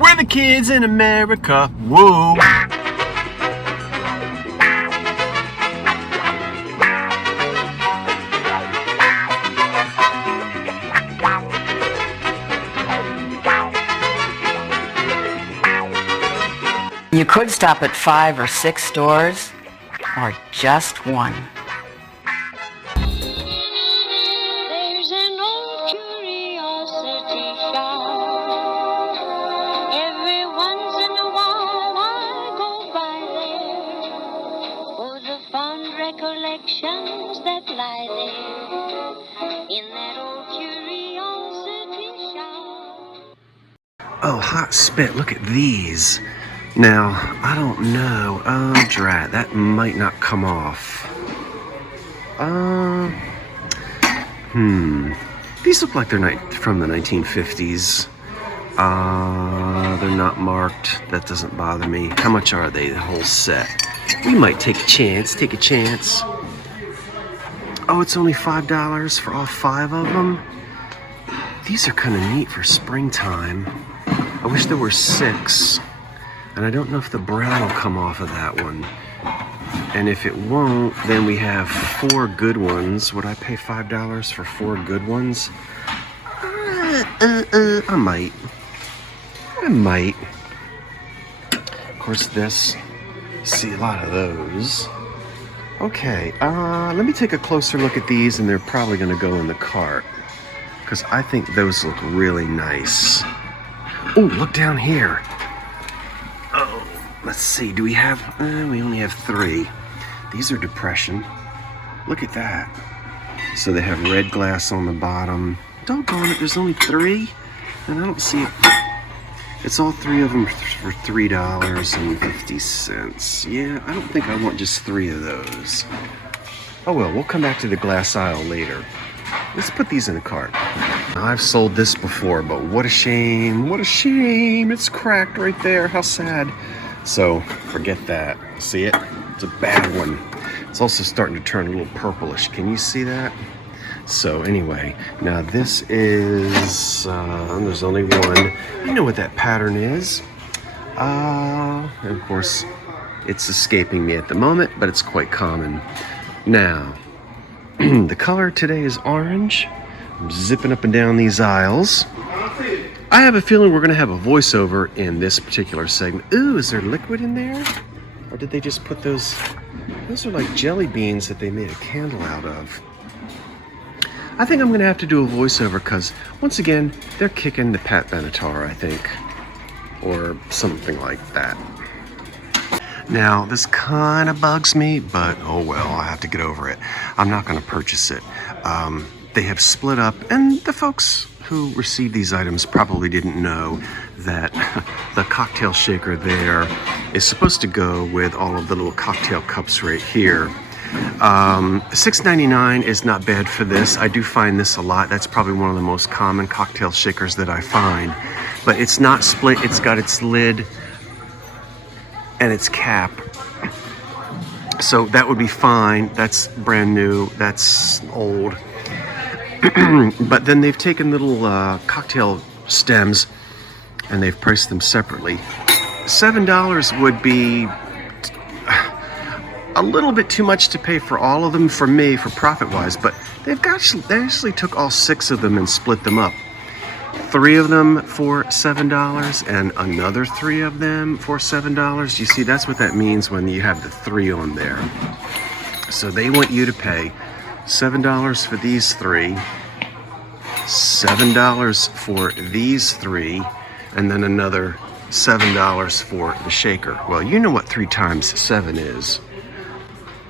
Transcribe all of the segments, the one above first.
We're the kids in America. Whoa. You could stop at 5 or 6 stores, or just one. There's an old curiosity shop. Every once in a while I go by there for the fond recollections that lie there in that old curiosity shop. Oh, hot spit. Look at these. Now, I don't know. Oh, drat. That might not come off. These look like they're from the 1950s. They're not marked. That doesn't bother me. How much are they, the whole set? We might take a chance. Oh, it's only $5 for all 5 of them? These are kind of neat for springtime. I wish there were 6. And I don't know if the brown will come off of that one. And if it won't, then we have 4 good ones. Would I pay $5 for 4 good ones? I might. Of course, this, see a lot of those. Okay, let me take a closer look at these, and they're probably going to go in the cart, because I think those look really nice. Oh, look down here. Oh, let's see. Do we have... we only have 3. These are depression. Look at that. So they have red glass on the bottom. Doggone it, there's only 3? And I don't see it. It's all 3 of them for $3.50. Yeah, I don't think I want just 3 of those. Oh well, we'll come back to the glass aisle later. Let's put these in a cart. Now, I've sold this before, but what a shame. What a shame. It's cracked right there. How sad. So, forget that. See it? It's a bad one. It's also starting to turn a little purplish. Can you see that? So, anyway, now this is, there's only one. You know what that pattern is. And of course, it's escaping me at the moment, but it's quite common. Now, the color today is orange. I'm zipping up and down these aisles. I have a feeling we're going to have a voiceover in this particular segment. Ooh, is there liquid in there? Or did they just put those... Those are like jelly beans that they made a candle out of. I think I'm going to have to do a voiceover because, once again, they're kicking the Pat Benatar, I think. Or something like that. Now, this kind of bugs me, but oh well, I have to get over it. I'm not going to purchase it. They have split up, and the folks who received these items probably didn't know that the cocktail shaker there is supposed to go with all of the little cocktail cups right here. $6.99 is not bad for this. I do find this a lot. That's probably one of the most common cocktail shakers that I find. But it's not split. It's got its lid and its cap. So that would be fine. That's brand new. That's old. But then they've taken little cocktail stems and they've priced them separately. $7 would be a little bit too much to pay for all of them for me, for profit-wise, but they actually took all 6 of them and split them up. 3 of them for $7 and another 3 of them for $7. You see, that's what that means when you have the 3 on there. So they want you to pay $7 for these 3, $7 for these 3, and then another $7 for the shaker. Well, you know what 3 times 7 is.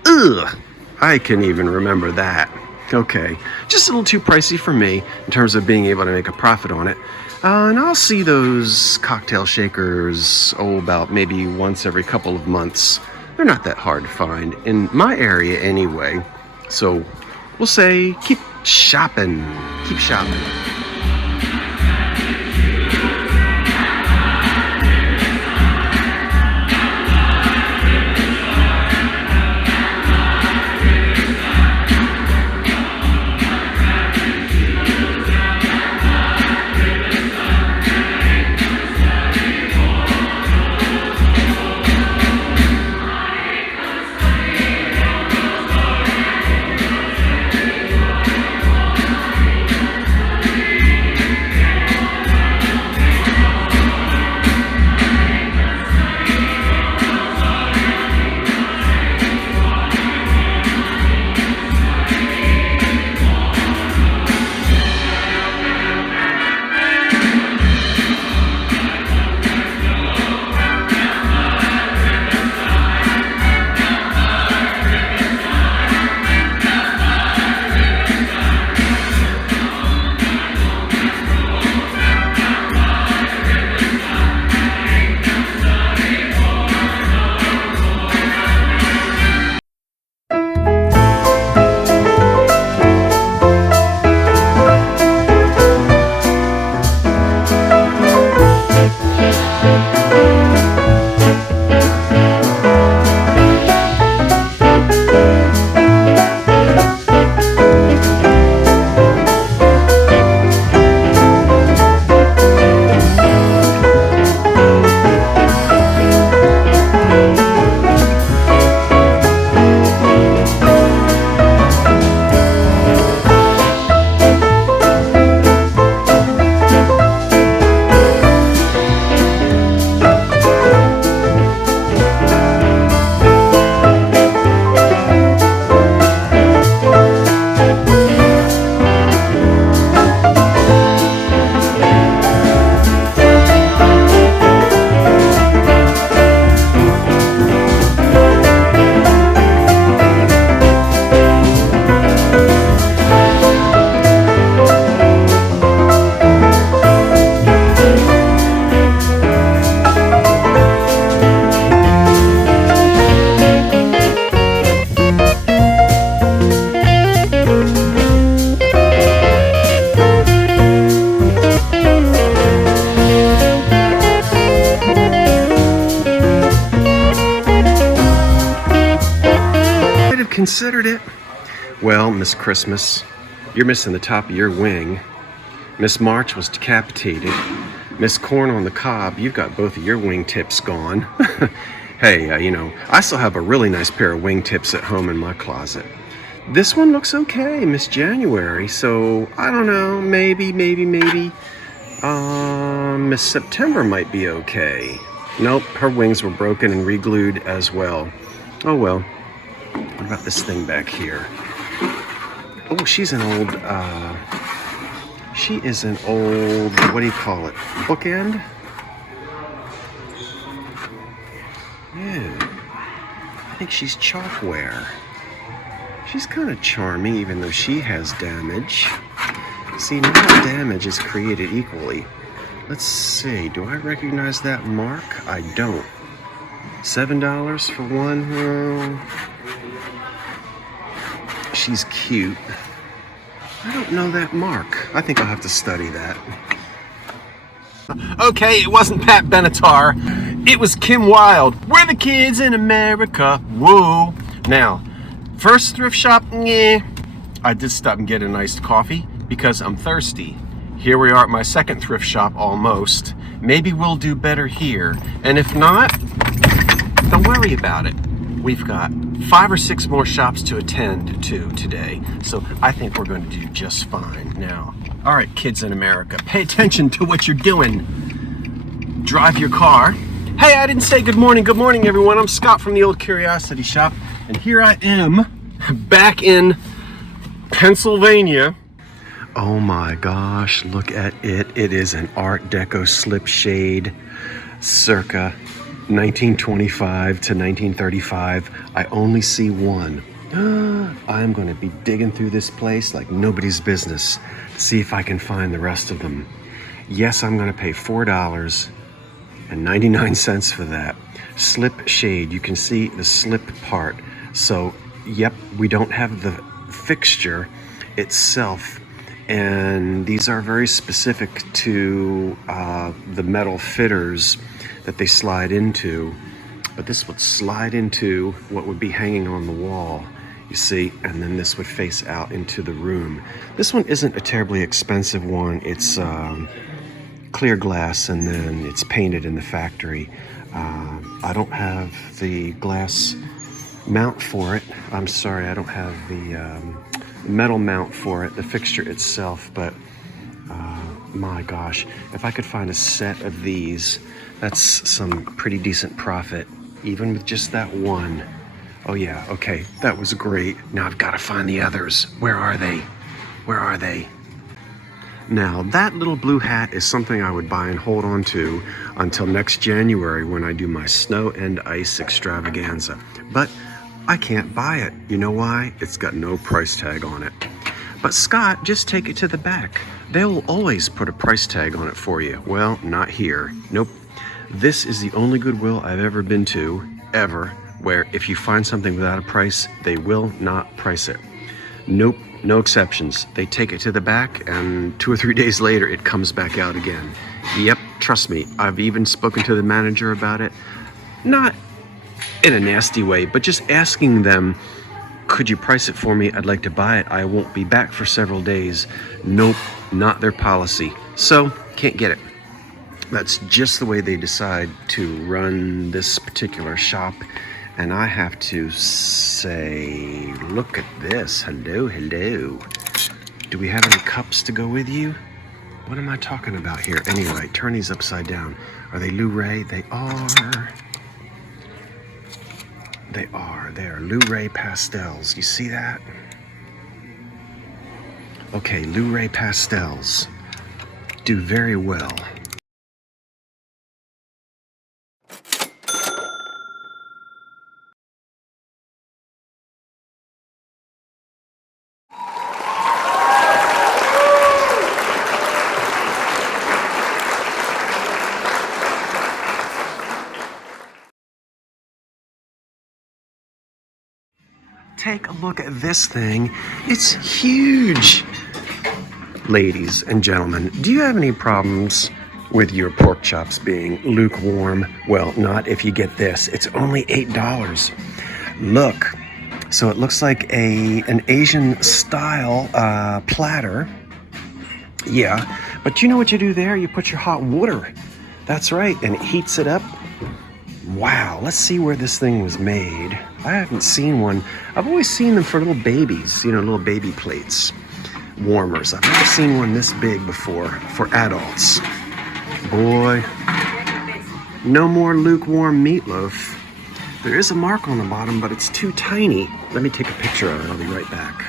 Ugh, I can't even remember that. Okay, just a little too pricey for me in terms of being able to make a profit on it. And I'll see those cocktail shakers, about maybe once every couple of months. They're not that hard to find, in my area anyway. So we'll say keep shopping. Keep shopping. considered it. Well, Miss Christmas, you're missing the top of your wing. Miss March was decapitated. Miss Corn on the Cob, you've got both of your wingtips gone. Hey, you know, I still have a really nice pair of wingtips at home in my closet. This one looks okay, Miss January, so I don't know, maybe. Miss September might be okay. Nope, her wings were broken and re-glued as well. Oh well. What about this thing back here? Oh, she's an old, what do you call it? Bookend? Yeah. I think she's chalkware. She's kind of charming, even though she has damage. See, not all damage is created equally. Let's see, do I recognize that mark? I don't. $7 for one? Well, she's cute. I don't know that mark. I think I'll have to study that. Okay, it wasn't Pat Benatar. It was Kim Wilde. We're the kids in America. Whoa. Now, first thrift shop, yeah. I did stop and get an iced coffee because I'm thirsty. Here we are at my second thrift shop almost. Maybe we'll do better here. And if not, don't worry about it. We've got 5 or 6 more shops to attend to today. So I think we're going to do just fine now. All right, kids in America, pay attention to what you're doing. Drive your car. Hey, I didn't say good morning. Good morning, everyone. I'm Scott from the Old Curiosity Shop. And here I am back in Pennsylvania. Oh my gosh, look at it. It is an Art Deco slip shade circa 1925 to 1935. I only see one. I'm going to be digging through this place like nobody's business to see if I can find the rest of them. Yes, I'm going to pay $4.99 for that. Slip shade, you can see the slip part. So, yep, we don't have the fixture itself. And these are very specific to the metal fitters that they slide into. But this would slide into what would be hanging on the wall, you see, and then this would face out into the room. This one isn't a terribly expensive one. It's clear glass and then it's painted in the factory. I don't have the glass mount for it. I'm sorry, I don't have the metal mount for it, the fixture itself, but my gosh, if I could find a set of these, that's some pretty decent profit, even with just that one. Oh yeah, okay, that was great. Now I've got to find the others. Where are they? Where are they? Now, that little blue hat is something I would buy and hold on to until next January when I do my snow and ice extravaganza. But I can't buy it. You know why? It's got no price tag on it. But Scott, just take it to the back. They'll always put a price tag on it for you. Well, not here. Nope. This is the only Goodwill I've ever been to, ever, where if you find something without a price, they will not price it. Nope, no exceptions. They take it to the back and 2 or 3 days later, it comes back out again. Yep, trust me. I've even spoken to the manager about it. Not in a nasty way, but just asking them, could you price it for me? I'd like to buy it. I won't be back for several days. Nope, not their policy. So, can't get it. That's just the way they decide to run this particular shop. And I have to say, look at this. Hello, hello. Do we have any cups to go with you? What am I talking about here? Anyway, turn these upside down. Are they Luray? They are. They are. They are Luray pastels. You see that? Okay, Luray pastels do very well. Take a look at this thing. It's huge. Ladies and gentlemen, do you have any problems with your pork chops being lukewarm? Well, not if you get this. It's only $8. Look, So it looks like an Asian style platter. Yeah, but you know what you do there? You put your hot water. That's right, and it heats it up. Wow, let's see where this thing was made. I haven't seen one. I've always seen them for little babies, you know, little baby plates, warmers. I've never seen one this big before for adults. Boy, no more lukewarm meatloaf. There is a mark on the bottom, but it's too tiny. Let me take a picture of it. I'll be right back.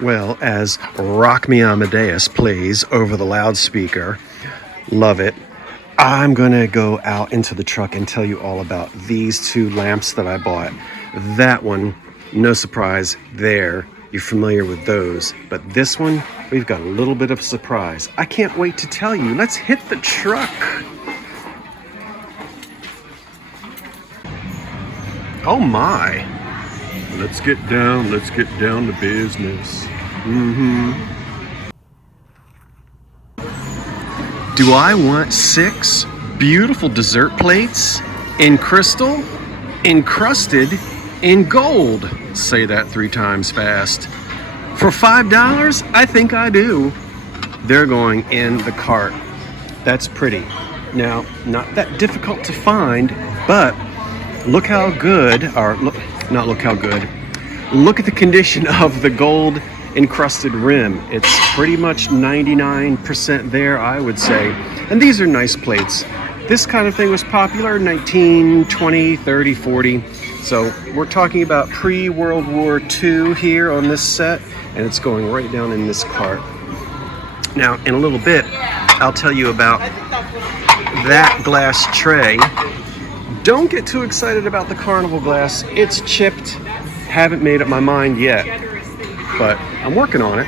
Well, as Rock Me Amadeus plays over the loudspeaker, love it, I'm going to go out into the truck and tell you all about these two lamps that I bought. That one, no surprise there. You're familiar with those. But this one, we've got a little bit of surprise. I can't wait to tell you. Let's hit the truck. Oh my. Let's get down to business. Do I want 6 beautiful dessert plates in crystal, encrusted in gold? Say that 3 times fast. For $5? I think I do. They're going in the cart. That's pretty. Now, not that difficult to find, but look how good, or not look how good. Look at the condition of the gold encrusted rim. It's pretty much 99% there, I would say. And these are nice plates. This kind of thing was popular in 1920, 30, 40. So we're talking about pre-World War II here on this set, and it's going right down in this cart. Now, in a little bit, I'll tell you about that glass tray. Don't get too excited about the carnival glass. It's chipped. Haven't made up my mind yet, but I'm working on it.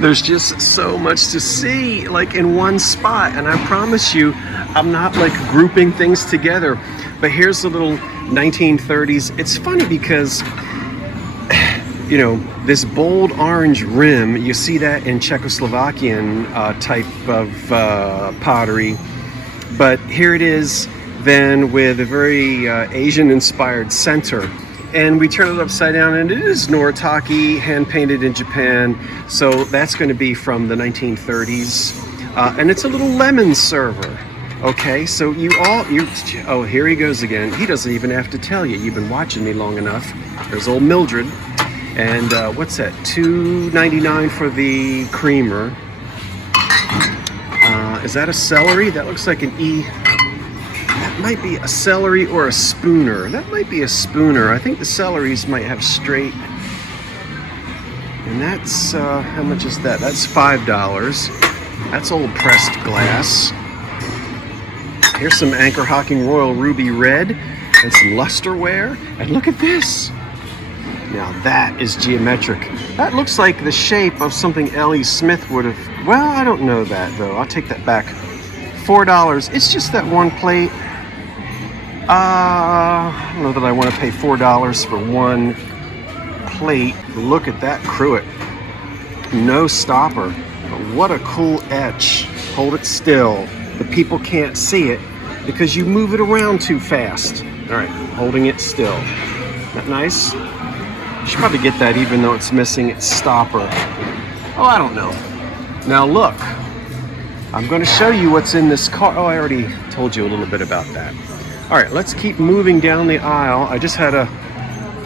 There's just so much to see, like in one spot, and I promise you, I'm not like grouping things together. But here's the little 1930s. It's funny because, you know, this bold orange rim, you see that in Czechoslovakian type of pottery, but here it is then with a very Asian-inspired center. And we turn it upside down, and it is Noritake, hand-painted in Japan. So that's going to be from the 1930s. And it's a little lemon server. Okay, so oh, here he goes again. He doesn't even have to tell you. You've been watching me long enough. There's old Mildred. And what's that? $2.99 for the creamer. Is that a celery? That looks like an E. That might be a celery or a spooner. That might be a spooner. I think the celeries might have straight. And that's, how much is that? That's $5. That's old pressed glass. Here's some Anchor Hocking Royal Ruby Red and some lusterware. And look at this. Now that is geometric. That looks like the shape of something Ellie Smith would have. Well, I don't know that though. I'll take that back. $4. It's just that one plate. I don't know that I want to pay $4 for one plate. Look at that cruet. No stopper. But what a cool etch. Hold it still. The people can't see it because you move it around too fast. All right, holding it still. Isn't that nice? You should probably get that even though it's missing its stopper. Oh, I don't know. Now look, I'm going to show you what's in this car. Oh, I already told you a little bit about that. All right, let's keep moving down the aisle. I just had a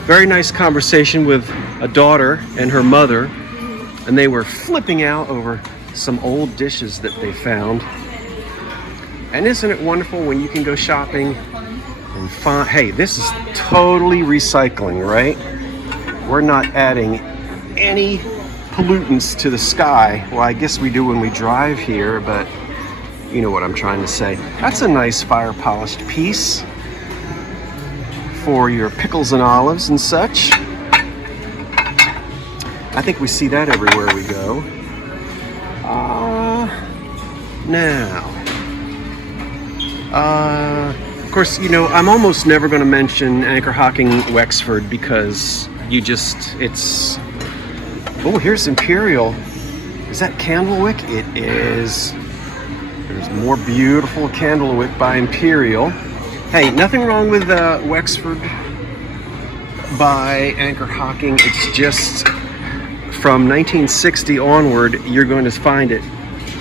very nice conversation with a daughter and her mother, and they were flipping out over some old dishes that they found. And isn't it wonderful when you can go shopping and find, hey, this is totally recycling, right? We're not adding any pollutants to the sky. Well, I guess we do when we drive here, but you know what I'm trying to say. That's a nice fire polished piece for your pickles and olives and such. I think we see that everywhere we go. Of course, you know, I'm almost never going to mention Anchor Hocking Wexford because it's... Oh, here's Imperial. Is that Candlewick? It is. There's more beautiful Candlewick by Imperial. Hey, nothing wrong with Wexford by Anchor Hocking. It's just from 1960 onward, you're going to find it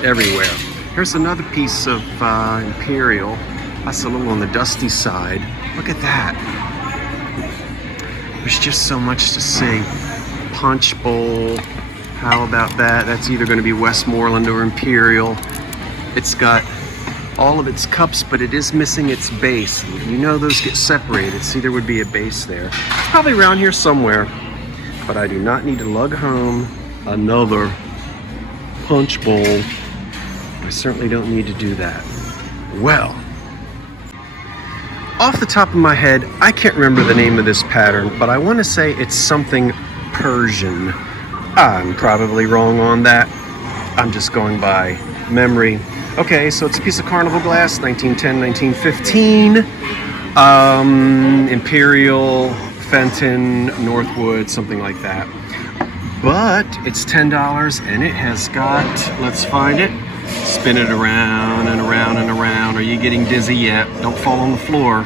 everywhere. Here's another piece of Imperial. That's a little on the dusty side. Look at that. There's just so much to see. Punch Bowl. How about that? That's either going to be Westmoreland or Imperial. It's got all of its cups, but it is missing its base. You know those get separated, see there would be a base there. It's probably around here somewhere, but I do not need to lug home another Punch Bowl. I certainly don't need to do that. Well, off the top of my head, I can't remember the name of this pattern, but I want to say it's something Persian. I'm probably wrong on that. I'm just going by memory. Okay, so it's a piece of carnival glass, 1910, 1915. Imperial, Fenton, Northwood, something like that. But it's $10 and it has got, let's find it. Spin it around and around and around. Are you getting dizzy yet? Don't fall on the floor.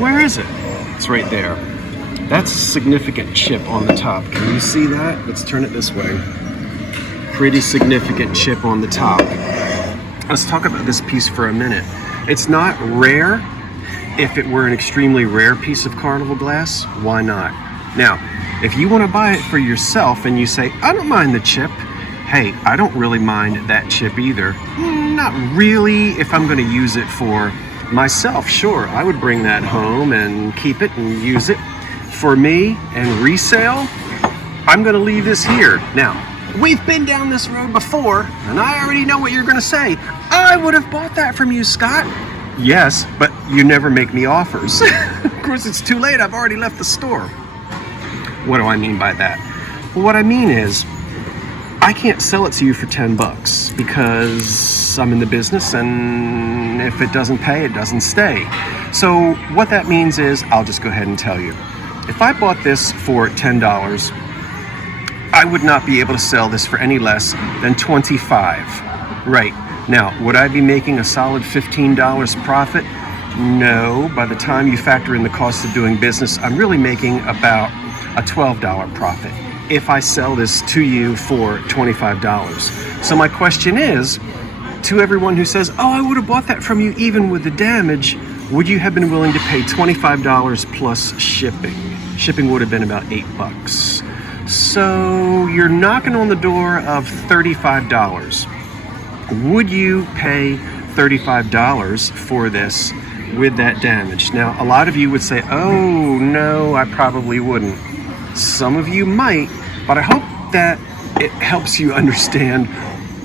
Where is it? It's right there. That's a significant chip on the top. Can you see that? Let's turn it this way. Pretty significant chip on the top. Let's talk about this piece for a minute. It's not rare. If it were an extremely rare piece of carnival glass, why not? Now, if you want to buy it for yourself and you say, I don't mind the chip, hey, I don't really mind that chip either. Not really. If I'm going to use it for myself, sure, I would bring that home and keep it and use it. For me and resale, I'm going to leave this here. Now, we've been down this road before, and I already know what you're going to say. I would have bought that from you, Scott. Yes, but you never make me offers. Of course, it's too late. I've already left the store. What do I mean by that? Well, what I mean is, I can't sell it to you for $10 because I'm in the business, and if it doesn't pay, it doesn't stay. So what that means is, I'll just go ahead and tell you. If I bought this for $10, I would not be able to sell this for any less than $25. Right. Now, would I be making a solid $15 profit? No. By the time you factor in the cost of doing business, I'm really making about a $12 profit if I sell this to you for $25. So my question is, to everyone who says, oh, I would have bought that from you even with the damage, would you have been willing to pay $25 plus shipping? Shipping would have been about $8. So you're knocking on the door of $35. Would you pay $35 for this with that damage? Now, a lot of you would say, oh, no, I probably wouldn't. Some of you might, but I hope that it helps you understand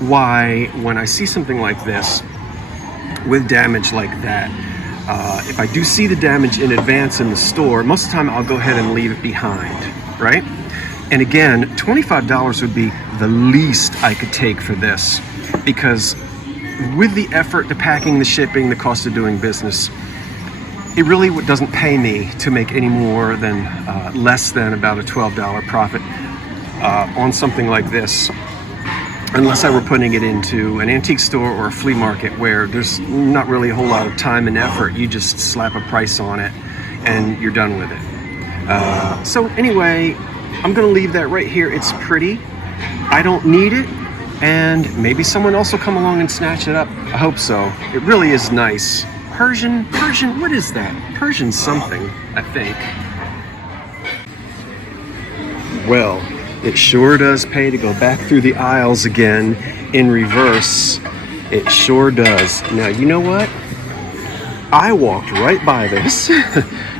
why when I see something like this with damage like that, if I do see the damage in advance in the store, most of the time I'll go ahead and leave it behind, right? And again, $25 would be the least I could take for this, because with the effort, the packing, the shipping, the cost of doing business, it really doesn't pay me to make any more than less than about a $12 profit on something like this, unless I were putting it into an antique store or a flea market where there's not really a whole lot of time and effort. You just slap a price on it and you're done with it. So anyway, I'm gonna leave that right here. It's pretty. I don't need it, and maybe someone else will come along and snatch it up. I hope so. It really is nice. Persian, what is that? Persian something, I think. Well, it sure does pay to go back through the aisles again in reverse. It sure does. Now, you know what? I walked right by this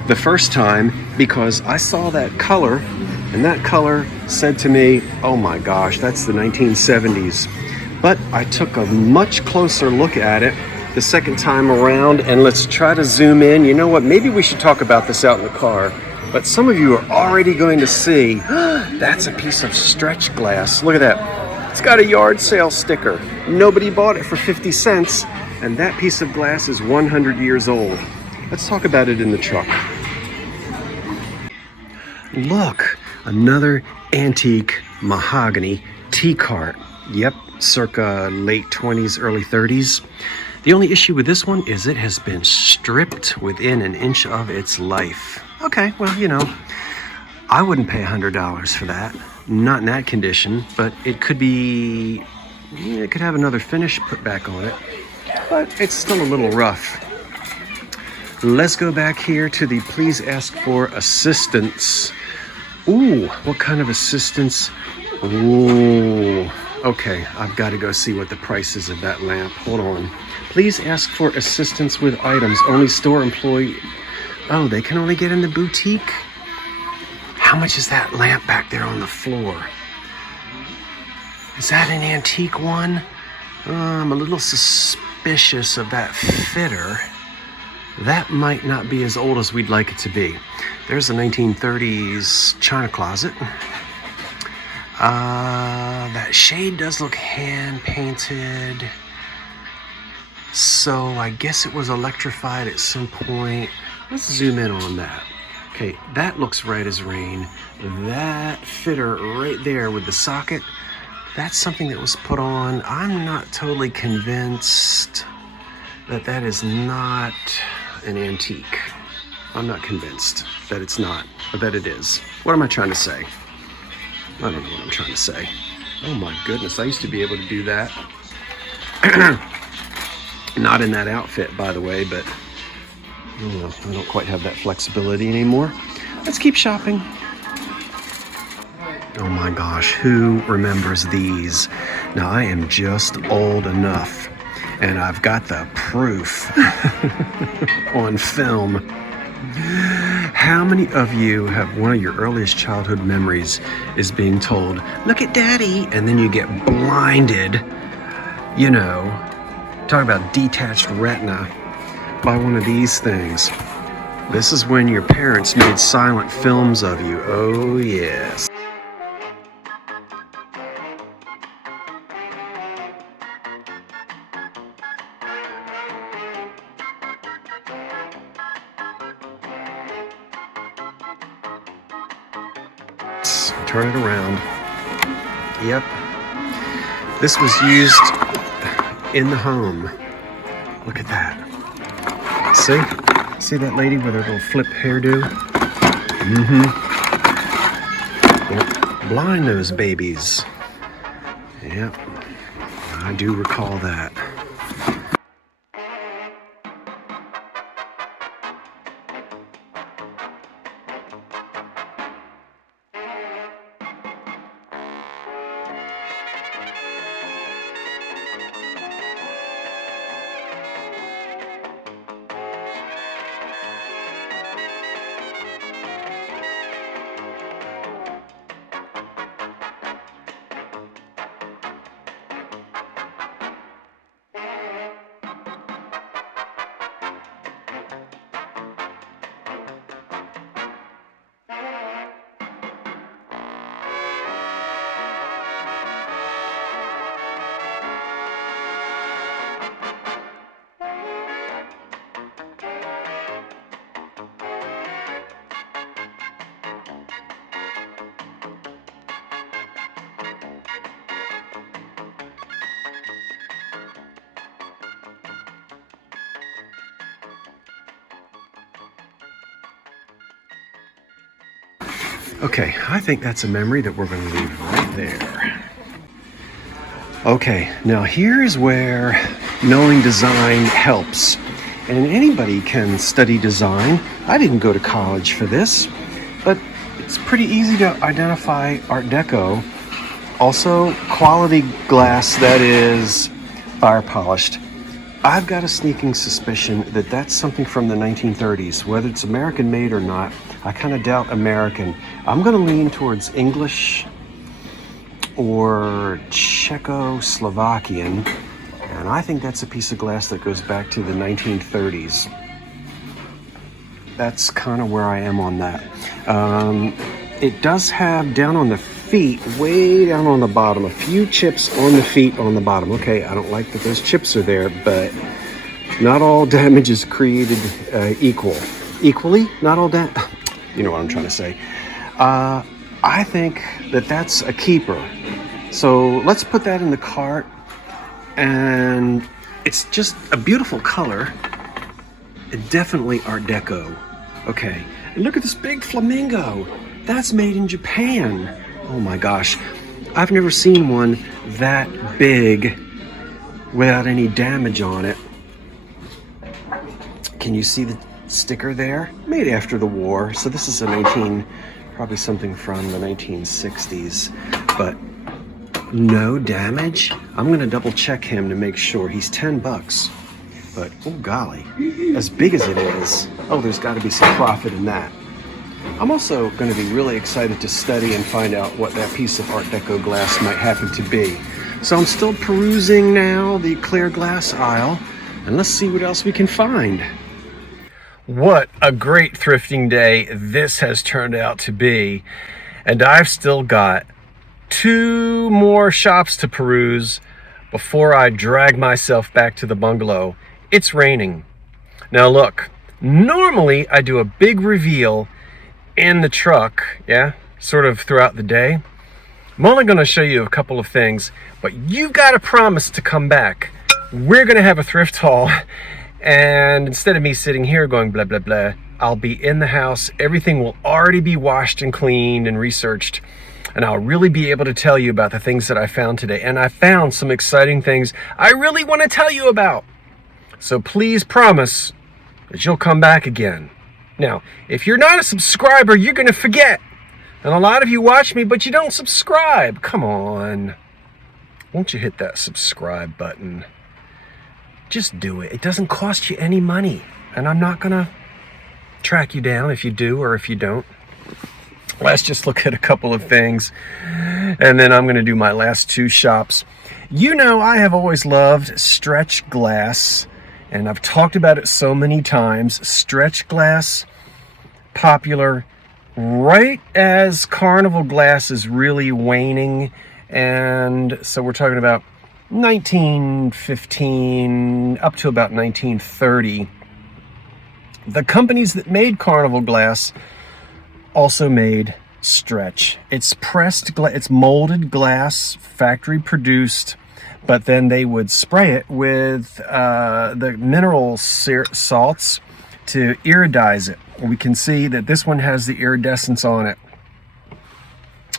the first time because I saw that color, and that color said to me, oh my gosh, that's the 1970s. But I took a much closer look at it the second time around, and let's try to zoom in. You know what? Maybe we should talk about this out in the car. But some of you are already going to see, that's a piece of stretch glass. Look at that. It's got a yard sale sticker. Nobody bought it for 50 cents. And that piece of glass is 100 years old. Let's talk about it in the truck. Look, another antique mahogany tea cart. Yep, circa late 20s, early 30s. The only issue with this one is it has been stripped within an inch of its life. Okay, well, you know, I wouldn't pay $100 for that. Not in that condition, but it could be, it could have another finish put back on it. But it's still a little rough. Let's go back here to the please ask for assistance. Ooh, what kind of assistance? Ooh, okay, I've got to go see what the price is of that lamp. Hold on. Please ask for assistance with items. Only store employee. Oh, they can only get in the boutique? How much is that lamp back there on the floor? Is that an antique one? I'm a little suspicious of that fitter. That might not be as old as we'd like it to be. There's a 1930s china closet. That shade does look hand painted. So I guess it was electrified at some point. Let's zoom in on that. Okay, that looks right as rain. That fitter right there with the socket, that's something that was put on. I'm not totally convinced that that is not an antique. I'm not convinced that it's not, or that it is. What am I trying to say? I don't know what I'm trying to say. Oh my goodness, I used to be able to do that. Not in that outfit, by the way, but I don't quite have that flexibility anymore. Let's keep shopping. Oh my gosh, who remembers these? Now, I am just old enough, and I've got the proof on film. How many of you have one of your earliest childhood memories is being told, look at daddy, and then you get blinded, you know, talk about detached retina, by one of these things. This is when your parents made silent films of you. Oh yes. Turn it around. Yep. This was used in the home. Look at that. See? See that lady with her little flip hairdo? Yep. Blind those babies. Yep. I do recall that. Okay, I think that's a memory that we're going to leave right there. Okay, now here's where knowing design helps. And anybody can study design. I didn't go to college for this, but It's pretty easy to identify Art Deco. Also, quality glass that is fire polished. I've got a sneaking suspicion that that's something from the 1930s. Whether it's American made or not, I kind of doubt American. I'm going to lean towards English or Czechoslovakian, and I think that's a piece of glass that goes back to the 1930s. That's kind of where I am on that. It does have down on the feet, way down on the bottom, a few chips on the feet on the bottom. Okay, I don't like that those chips are there, but not all damage is created equally. Not all you know what I'm trying to say. I think that that's a keeper. So let's put that in the cart. And it's just a beautiful color. Definitely Art Deco. Okay, and look at this big flamingo. That's made in Japan. Oh my gosh. I've never seen one that big without any damage on it. Can you see the sticker there? Made after the war. So this is probably something from the 1960s, but no damage. I'm gonna double check him to make sure. He's 10 bucks, but oh golly, as big as it is, oh, there's gotta be some profit in that. I'm also gonna be really excited to study and find out what that piece of Art Deco glass might happen to be. So I'm still perusing now the clear glass aisle, and let's see what else we can find. What a great thrifting day this has turned out to be. And I've still got 2 more shops to peruse before I drag myself back to the bungalow. It's raining. Now look, normally I do a big reveal in the truck, yeah, sort of throughout the day. I'm only going to show you a couple of things, but you've got to promise to come back. We're going to have a thrift haul. And instead of me sitting here going blah, blah, blah, I'll be in the house. Everything will already be washed and cleaned and researched. And I'll really be able to tell you about the things that I found today. And I found some exciting things I really want to tell you about. So please promise that you'll come back again. Now, if you're not a subscriber, you're going to forget. And a lot of you watch me, but you don't subscribe. Come on. Won't you hit that subscribe button? Just do it. It doesn't cost you any money. And I'm not going to track you down if you do or if you don't. Let's just look at a couple of things. And then I'm going to do my last 2 shops. You know, I have always loved stretch glass. And I've talked about it so many times. Stretch glass, popular right as carnival glass is really waning. And so we're talking about 1915 up to about 1930. The companies that made carnival glass also made stretch. It's pressed glass, it's molded glass, factory produced, but then they would spray it with the mineral salts to iridize it. We can see that this one has the iridescence on it.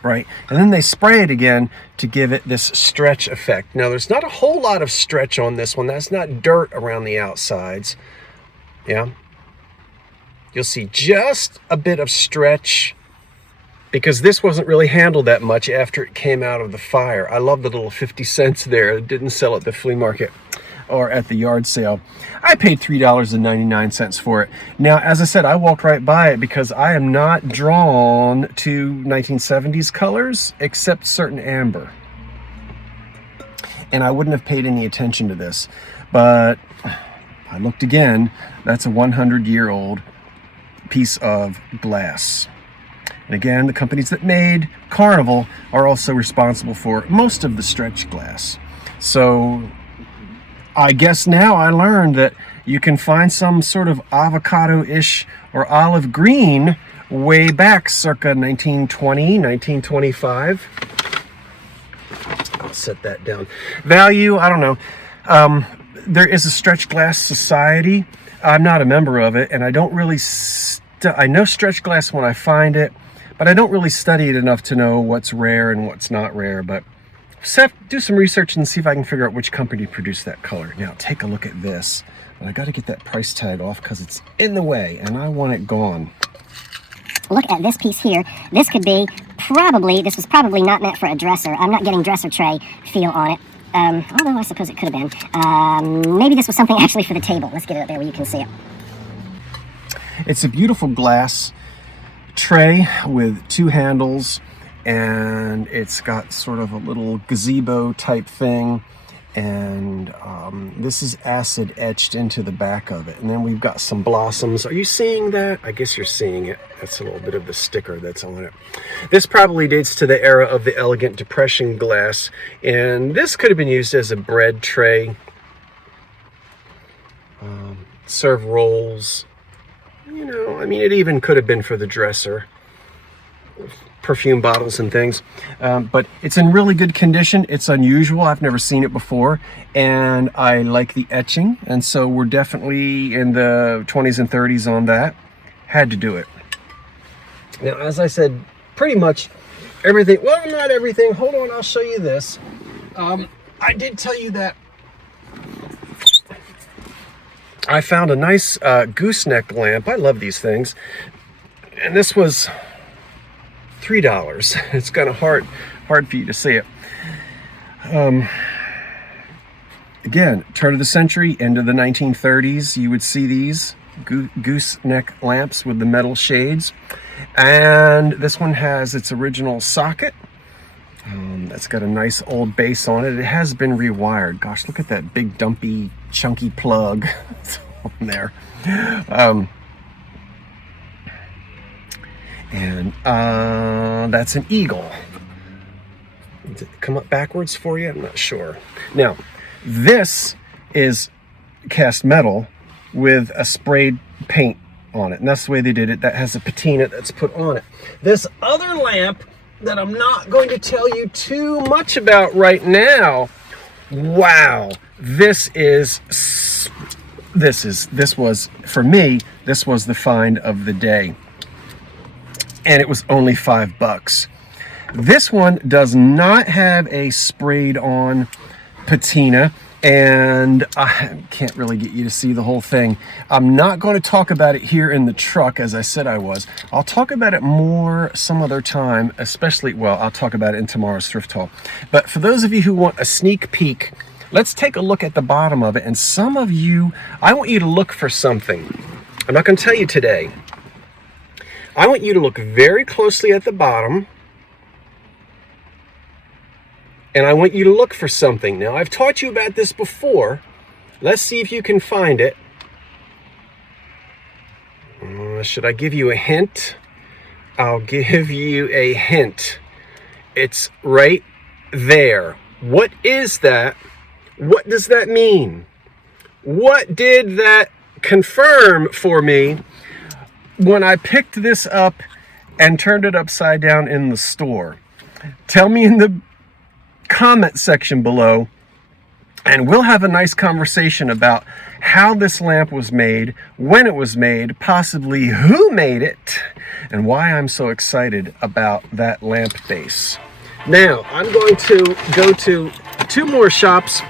Right, and then they spray it again to give it this stretch effect. Now, there's not a whole lot of stretch on this one. That's not dirt around the outsides. Yeah, you'll see just a bit of stretch because this wasn't really handled that much after it came out of the fire. I love the little 50 cents there. It didn't sell at the flea market or at the yard sale. I paid $3.99 for it. Now, as I said, I walked right by it because I am not drawn to 1970s colors except certain amber. And I wouldn't have paid any attention to this, but I looked again. That's a 100-year-old piece of glass. And again, the companies that made Carnival are also responsible for most of the stretch glass. So I guess now I learned that you can find some sort of avocado-ish or olive green way back circa 1920, 1925. I'll set that down. Value, I don't know. There is a Stretch Glass Society. I'm not a member of it, and I don't really... I know stretch glass when I find it, but I don't really study it enough to know what's rare and what's not rare, but do some research and see if I can figure out which company produced that color. Now, take a look at this. But I got to get that price tag off because it's in the way, and I want it gone. look at this piece here. This could be this was probably not meant for a dresser. I'm not getting dresser tray feel on it. Although I suppose it could have been. Maybe this was something actually for the table. Let's get it up there where you can see it. It's a beautiful glass tray with 2 handles, and it's got sort of a little gazebo type thing, and this is acid etched into the back of it. And then we've got some blossoms. Are you seeing that? I guess you're seeing it. That's a little bit of the sticker that's on it. This probably dates to the era of the elegant depression glass, and this could have been used as a bread tray. Serve rolls. You know, I mean, it even could have been for the dresser, perfume bottles and things, but it's in really good condition. It's unusual. I've never seen it before, and I like the etching, and so we're definitely in the 20s and 30s on that. Had to do it. Now, as I said, pretty much everything, well, not everything. Hold on, I'll show you this. I did tell you that I found a nice gooseneck lamp. I love these things. And this was $3. It's kind of hard for you to see it. Again, turn of the century, end of the 1930s, you would see these gooseneck lamps with the metal shades. And this one has its original socket. That's got a nice old base on it. It has been rewired. Gosh, look at that big dumpy chunky plug on there. And that's an eagle. Did it come up backwards for you? I'm not sure. Now, this is cast metal with a sprayed paint on it, and that's the way they did it. That has a patina that's put on it. This other lamp that I'm not going to tell you too much about right now. Wow, this was, for me, this was the find of the day. And it was only $5. This one does not have a sprayed on patina, and I can't really get you to see the whole thing. I'm not going to talk about it here in the truck as I said I was. I'll talk about it more some other time, especially, well, I'll talk about it in tomorrow's thrift haul. But for those of you who want a sneak peek, let's take a look at the bottom of it. And some of you, I want you to look for something. I'm not going to tell you today. I want you to look very closely at the bottom, and I want you to look for something. Now, I've taught you about this before. Let's see if you can find it. Should I give you a hint? I'll give you a hint. It's right there. What is that? What does that mean? What did that confirm for me when I picked this up and turned it upside down in the store? Tell me in the comment section below, and we'll have a nice conversation about how this lamp was made, when it was made, possibly who made it, and why I'm so excited about that lamp base. Now, I'm going to go to 2 more shops.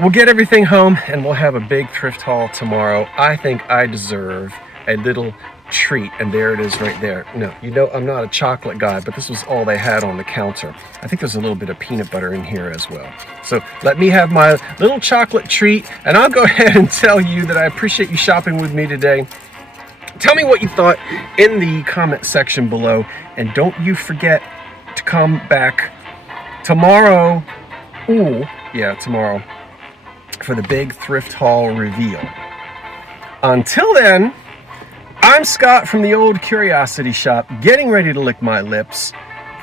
We'll get everything home, and we'll have a big thrift haul tomorrow. I think I deserve a little treat, and there it is right there. No, you know I'm not a chocolate guy, but this was all they had on the counter. I think there's a little bit of peanut butter in here as well. So let me have my little chocolate treat, and I'll go ahead and tell you that I appreciate you shopping with me today. Tell me what you thought in the comment section below, and don't you forget to come back tomorrow. Tomorrow for the big thrift haul reveal. Until then, I'm Scott from the Old Curiosity Shop, getting ready to lick my lips.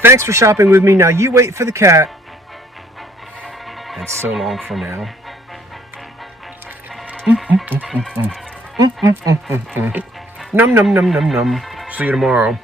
Thanks for shopping with me. Now you wait for the cat. And so long for now. Num num num num num. See you tomorrow.